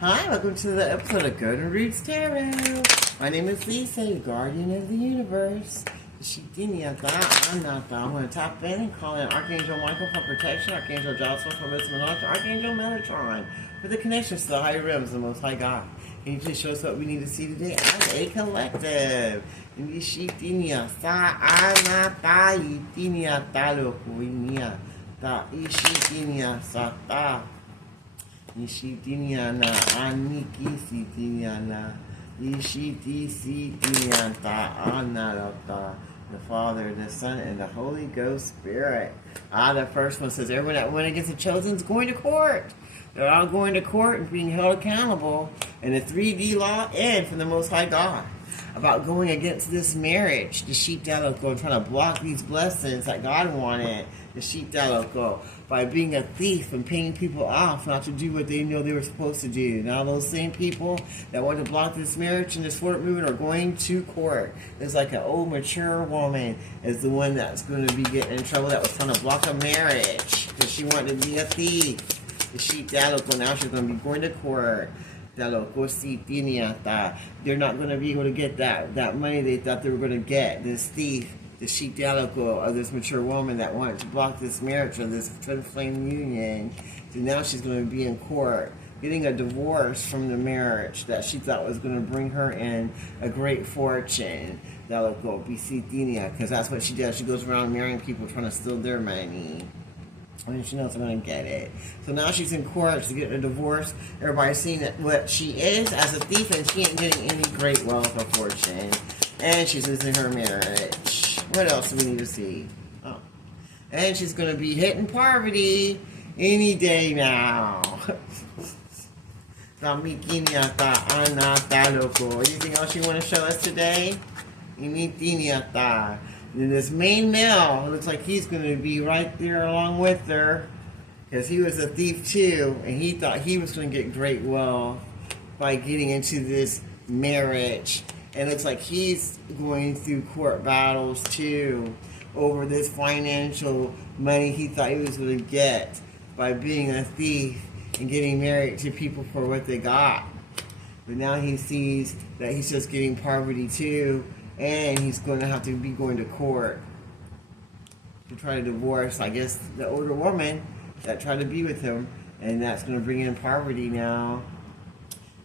Hi, welcome to the episode of Golden Roots Tarot. My name is Lisa, guardian of the universe. I'm going to tap in and call in Archangel Michael for protection, Archangel Jocelyn for wisdom and knowledge, Archangel Metatron for the connections to the higher realms, the Most High God. Can you please show us what we need to see today as a collective? Ishitiniana, Aniki Sitiniana, Ishiti Sitinianta, Anarata, the Father, the Son, and the Holy Ghost Spirit. The first one says, everyone that went against the chosen is going to court. They're all going to court and being held accountable. And the 3D law and from the Most High God about going against this marriage, the sheep daloko, trying to block these blessings that God wanted, the sheep daloko, by being a thief and paying people off not to do what they know they were supposed to do. Now those same people that want to block this marriage and this forward movement are going to court. It's like an old mature woman is the one that's going to be getting in trouble that was trying to block a marriage because she wanted to be a thief. The sheep daloko, now she's going to be going to court. They're not going to be able to get that money they thought they were going to get. This thief, the sheep daloko of this mature woman that wanted to block this marriage or this twin flame union. So now she's going to be in court getting a divorce from the marriage that she thought was going to bring her in a great fortune. Because that's what she does. She goes around marrying people trying to steal their money. I mean, she knows I'm going to get it. So now she's in court. She's getting a divorce. Everybody's seeing what she is as a thief, and she ain't getting any great wealth or fortune. And she's losing her marriage. What else do we need to see? Oh. And she's going to be hitting poverty any day now. Anything else you want to show us today? And this main male, looks like he's going to be right there along with her, because he was a thief too, and he thought he was going to get great wealth by getting into this marriage. And it looks like he's going through court battles too over this financial money he thought he was going to get by being a thief and getting married to people for what they got. But now he sees that he's just getting poverty too. And he's going to have to be going to court to try to divorce, I guess, the older woman that tried to be with him. And that's going to bring in poverty now.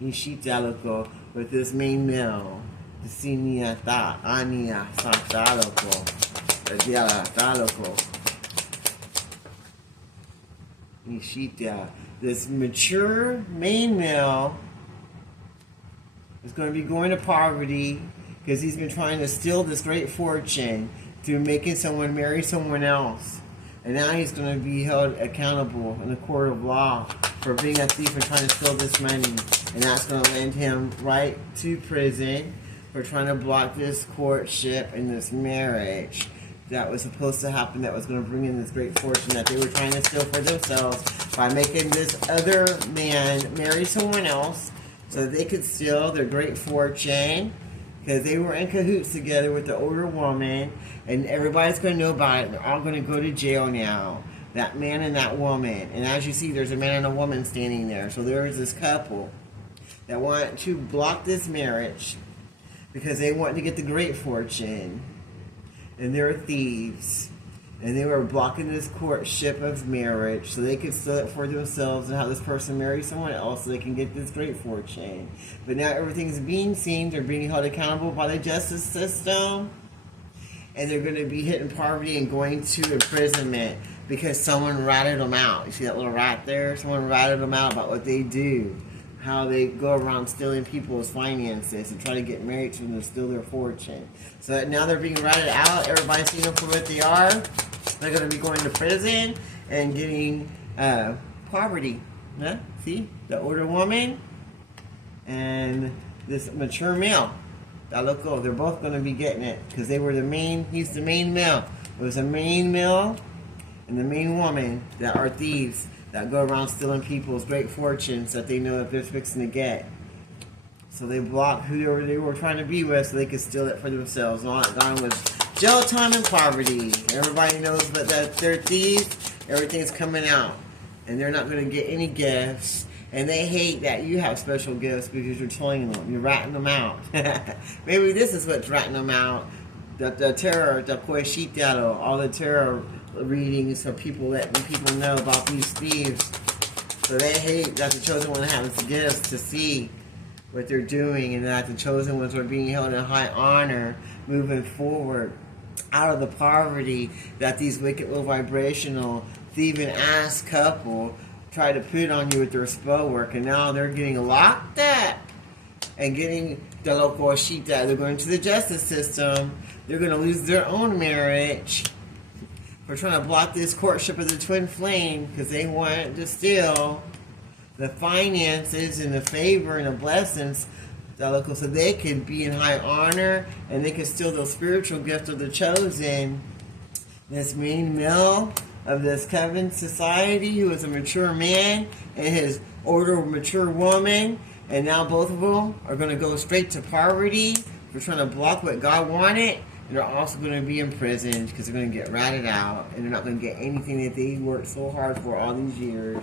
Ishitaloco with this main male. The Siniata, Ania, Santaloco, Diala, Taloco. Ishita. This mature main male is going to be going to poverty, because he's been trying to steal this great fortune through making someone marry someone else. And now he's going to be held accountable in the court of law for being a thief and trying to steal this money. And that's going to land him right to prison for trying to block this courtship and this marriage that was supposed to happen, that was going to bring in this great fortune that they were trying to steal for themselves by making this other man marry someone else so that they could steal their great fortune. Because they were in cahoots together with the older woman, and everybody's going to know about it. They're all going to go to jail now. That man and that woman. And as you see, there's a man and a woman standing there. So there is this couple that want to block this marriage because they want to get the great fortune. And they're thieves. And they were blocking this courtship of marriage so they could steal it for themselves and have this person marry someone else so they can get this great fortune. But now everything's being seen. They're being held accountable by the justice system. And they're going to be hitting poverty and going to imprisonment because someone ratted them out. You see that little rat there? Someone ratted them out about what they do. How they go around stealing people's finances and try to get married to them to steal their fortune. So that now they're being ratted out. Everybody's seeing them for what they are. They're going to be going to prison and getting poverty. Huh? See? The older woman and this mature male. That look cool. They're both going to be getting it because they were the main, he's the main male. It was the main male and the main woman that are thieves that go around stealing people's great fortunes that they know that they're fixing to get. So they blocked whoever they were trying to be with so they could steal it for themselves. And all that gone was jail time and poverty. Everybody knows that they're thieves. Everything's coming out. And they're not going to get any gifts. And they hate that you have special gifts because you're toiling them. You're ratting them out. Maybe this is what's ratting them out. The terror, the koeshitaro, all the tarot readings for people letting people know about these thieves. So they hate that the chosen one has gifts to see what they're doing, and that the chosen ones are being held in high honor, moving forward out of the poverty that these wicked, low vibrational, thieving ass couple try to put on you with their spell work, and now they're getting locked up and getting the local shita. They're going to the justice system. They're going to lose their own marriage for trying to block this courtship of the twin flame because they want to steal the finances and the favor and the blessings so they can be in high honor and they can steal those spiritual gifts of the chosen. This main male of this coven society who is a mature man and his older mature woman, and now both of them are going to go straight to poverty for trying to block what God wanted, and they're also going to be imprisoned because they're going to get ratted out and they're not going to get anything that they worked so hard for all these years.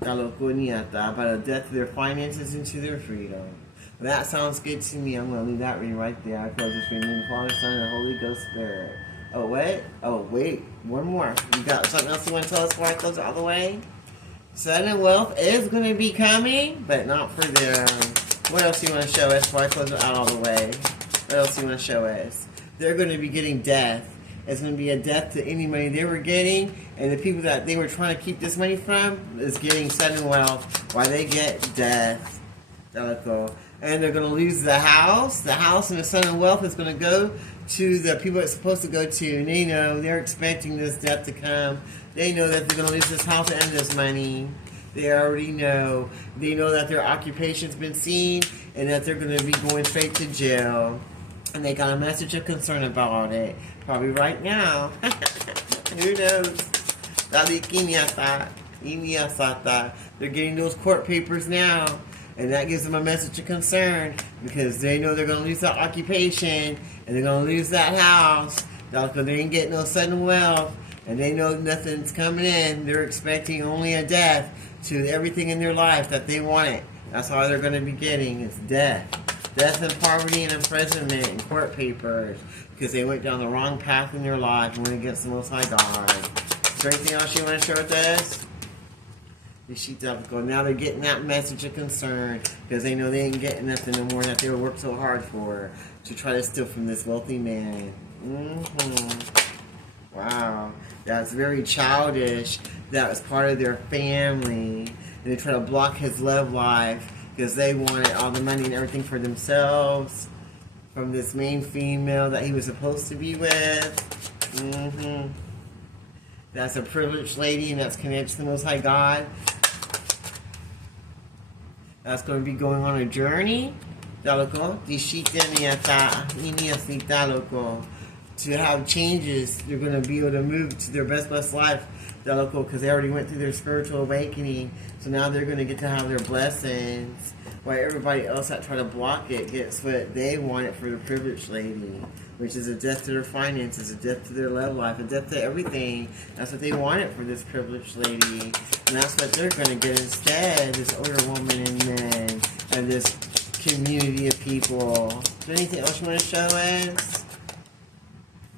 By the death of their finances into their freedom. Well, that sounds good to me. I'm going to leave that reading right there. I close this reading in the Father, Son, and the Holy Ghost Spirit. Oh, wait. Oh, wait. One more. You got something else you want to tell us before I close it all the way? Sudden wealth is going to be coming, but not for them. What else do you want to show us before I close it out all the way? What else do you want to show us? They're going to be getting death. It's going to be a death to any money they were getting, and the people that they were trying to keep this money from is getting sudden wealth while they get death. And they're going to lose the house. The house and the sudden wealth is going to go to the people it's supposed to go to, and they know they're expecting this death to come. They know that they're going to lose this house and this money. They already know. They know that their occupation's been seen and that they're going to be going straight to jail. And they got a message of concern about it. Probably right now. Who knows? They're getting those court papers now. And that gives them a message of concern because they know they're going to lose that occupation and they're going to lose that house. Because they ain't getting no sudden wealth. And they know nothing's coming in. They're expecting only a death to everything in their life that they wanted. That's all they're going to be getting. It's death. Death and poverty and imprisonment and court papers because they went down the wrong path in their life and went against the Most High God. Is there anything else you want to share with us? Now they're getting that message of concern because they know they ain't getting nothing no more that they worked so hard for to try to steal from this wealthy man. Wow. That's very childish. That was part of their family. And they try to block his love life because they wanted all the money and everything for themselves from this main female that he was supposed to be with. That's a privileged lady and that's connected to the Most High God. That's going to be going on a journey to have changes. They're going to be able to move to their best life because they already went through their spiritual awakening. So now they're going to get to have their blessings while everybody else that try to block it gets what they wanted for the privileged lady, which is a death to their finances, a death to their love life, a death to everything. That's what they wanted for this privileged lady. And that's what they're going to get instead, this older woman and men, and this community of people. Is there anything else you want to show us?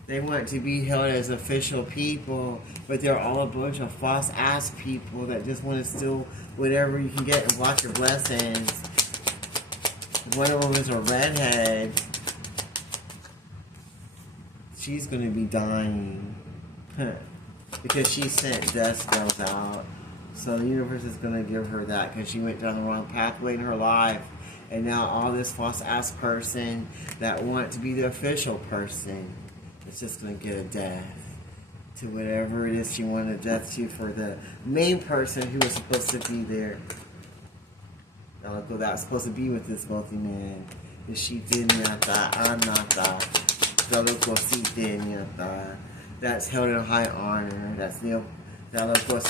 They want to be held as official people, but they're all a bunch of false-ass people that just want to steal whatever you can get and block your blessings. One of them is a redhead. She's going to be dying because she sent death spells out. So the universe is going to give her that because she went down the wrong pathway in her life. And now all this false-ass person that want to be the official person, it's just going to get a death to whatever it is she wanted a death to for the main person who was supposed to be there. That's supposed to be with this wealthy man. That's held in high honor. That's the that was supposed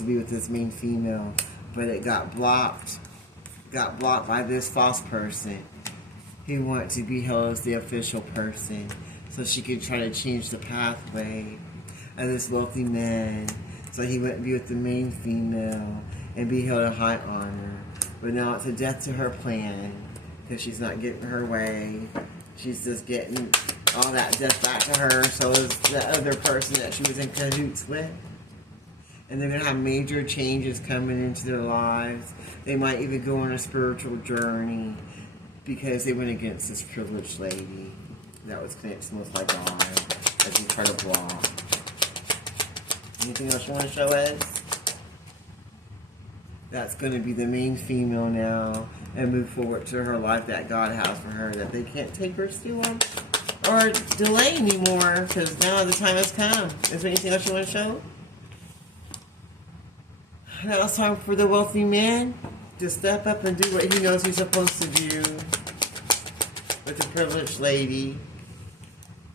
to be with this main female, but it got blocked. Got blocked by this false person. He wanted to be held as the official person. so she could try to change the pathway of this wealthy man. So he wouldn't be with the main female and be held in high honor. But now it's a death to her plan because she's not getting her way. She's just getting all that death back to her. So is the other person that she was in cahoots with. And they're going to have major changes coming into their lives. They might even go on a spiritual journey because they went against this privileged lady that was connected to Most High God as he tried to block. Anything else you want to show us? That's going to be the main female now and move forward to her life that God has for her, that they can't take her steal or delay anymore because now the time has come. Is there anything else you want to show? Now it's time for the wealthy man to step up and do what he knows he's supposed to do with the privileged lady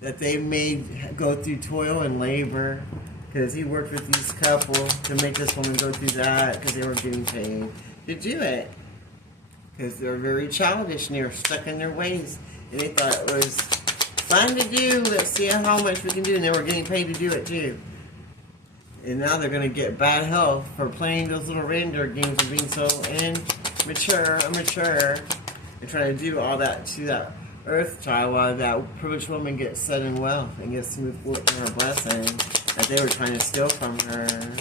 that they made go through toil and labor because he worked with these couple to make this woman go through that because they were getting paid to do it because they're very childish and they're stuck in their ways and they thought it was fun to do. Let's see how much we can do, and they were getting paid to do it too. And now they're going to get bad health for playing those little reindeer games and being so immature, and trying to do all that to that earth child while that privileged woman gets sudden wealth and gets to move forward to her blessing that they were trying to steal from her.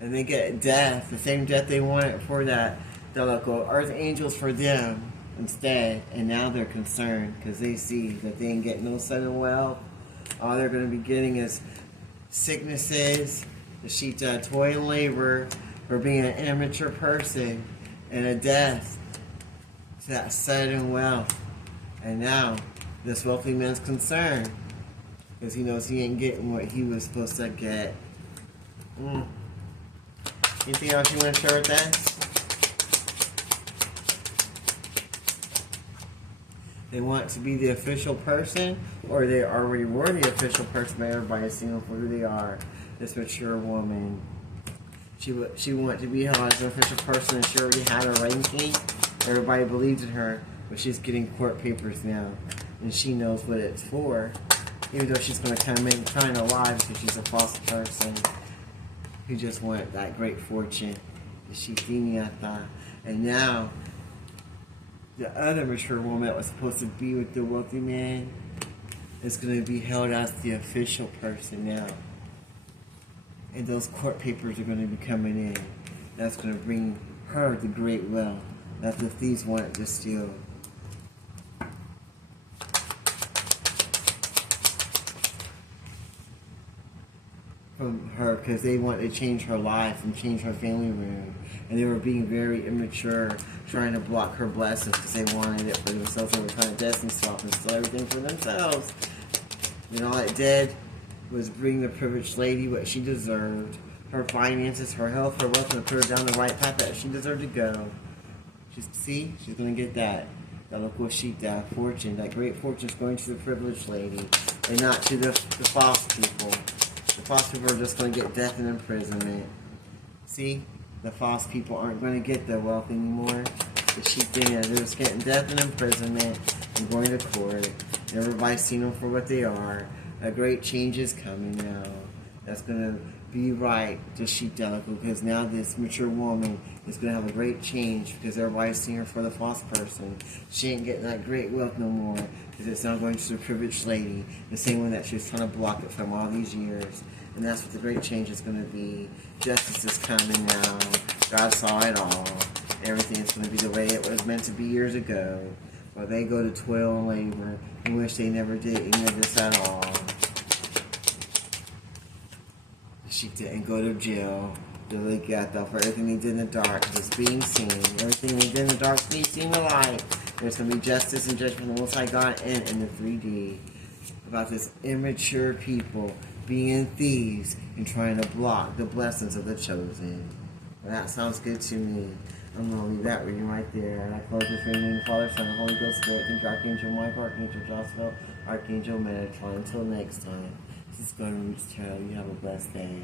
And they get death, the same death they wanted for that. They'll go earth angels for them instead. And now they're concerned because they see that they ain't getting no sudden wealth. All they're going to be getting is sicknesses, the sheet toil and labor for being an immature person, and a death to that sudden wealth. And now this wealthy man's concerned because he knows he ain't getting what he was supposed to get. Anything else you want to share with us? They want to be the official person, or they already were the official person, but everybody's seeing them for who they are. This mature woman. She wanted to be held as an official person, and she already had her ranking. Everybody believed in her, but she's getting court papers now, and she knows what it's for. Even though she's going to come in trying to lie because she's a false person who just wanted that great fortune. And now the other mature woman that was supposed to be with the wealthy man is going to be held as the official person now. And those court papers are going to be coming in. That's going to bring her the great wealth that the thieves wanted to steal. From her, because they wanted to change her life and change her family room. And they were being very immature, trying to block her blessings because they wanted it for themselves. They were trying to destiny swap and steal everything for themselves. And all it did was bring the privileged lady what she deserved. Her finances, her health, her wealth, and put her down the right path that she deserved to go. She's going to get that. That local sheep, that fortune, that great fortune is going to the privileged lady and not to the false people. The false people are just going to get death and imprisonment. See? The false people aren't going to get their wealth anymore. The sheep they're just getting death and imprisonment and going to court. Everybody's seen them for what they are. A great change is coming now. That's going to be right to sheep delicate because now this mature woman is going to have a great change because everybody's seeing her for the false person. She ain't getting that great wealth no more because it's now going to the privileged lady, the same one that she was trying to block it from all these years. And that's what the great change is going to be. Justice is coming now. God saw it all. Everything is going to be the way it was meant to be years ago. But they go to toil and labor and wish they never did any of this at all. She didn't go to jail. They got that for everything they did in the dark was being seen. Everything they did in the dark is being seen in the light. There's going to be justice and judgment from the Most High God and in the 3D. About this immature people being thieves and trying to block the blessings of the chosen. Well, that sounds good to me. I'm going to leave that reading right there. And I close with the name of the Father, Son, and Holy Ghost, Spirit. Thank you, Archangel Michael, Archangel Joshua, Archangel Metatron. Until next time, this is going to reach Tarot. You have a blessed day.